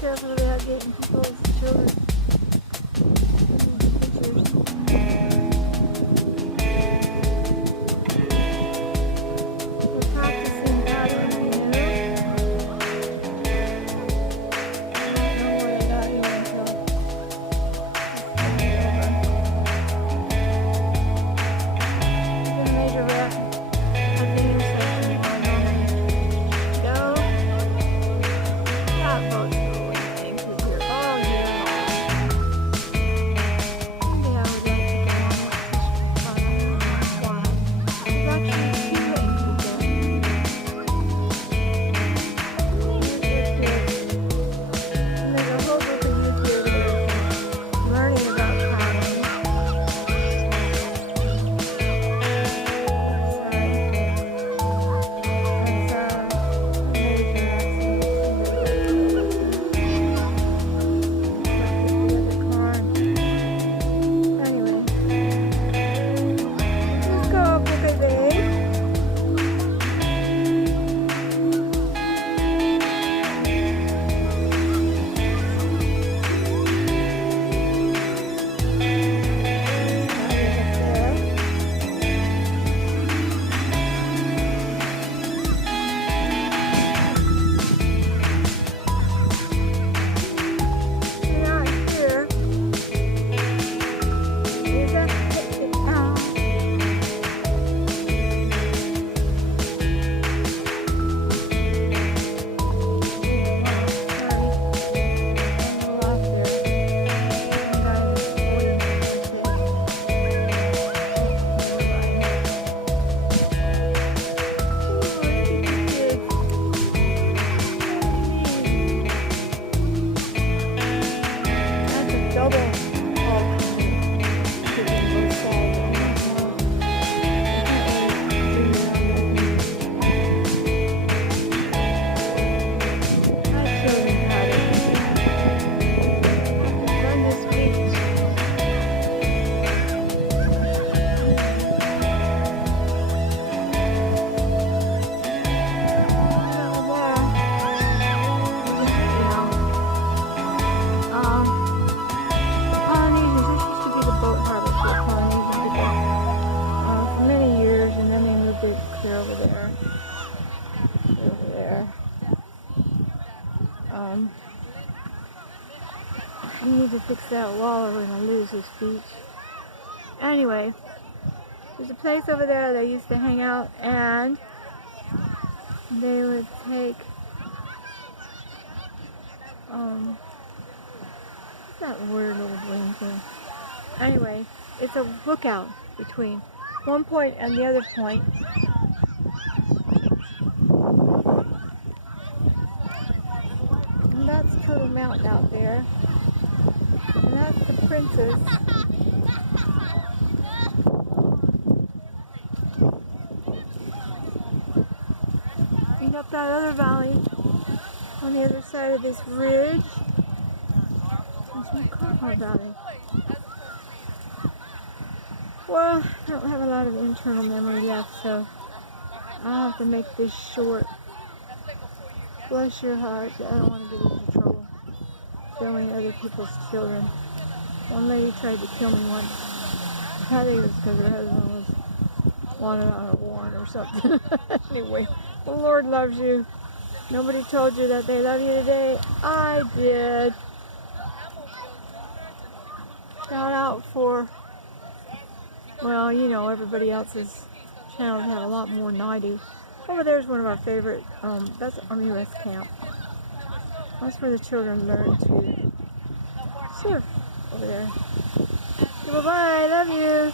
careful about getting people's children. We're practicing out in Canoe. I don't know where they got you until it's over. The major rep of the intersection are normally go. That boat's really things is here all year long. Yeah, we'd like to go on that fish. Why? It's actually two things to do. And there's a whole group of youth here that are learning about paddling. Let's go, Pokai Bay. Not here. Is that out? Clear over there. Over there. We need to fix that wall or we're gonna lose this beach. Anyway, there's a place over there they used to hang out and they would take what's that weird little green thing? Anyway, it's a lookout between one point and the other point. And that's Turtle Mountain out there. And that's the Princess. And up that other valley on the other side of this ridge is the Aloha Valley. Well, I don't have a lot of internal memory left, so I'll have to make this short. Bless your heart, I don't want to get into trouble filming other people's children. One lady tried to kill me once. I think it was because her husband was wanted on a warrant or something. Anyway, the Lord loves you. Nobody told you that they love you today. I did. Shout out for, well, you know, everybody else's channels have a lot more than I do. Over there's one of our favorite, that's Army Rest Camp. That's where the children learn to surf over there. Bye-bye, love you.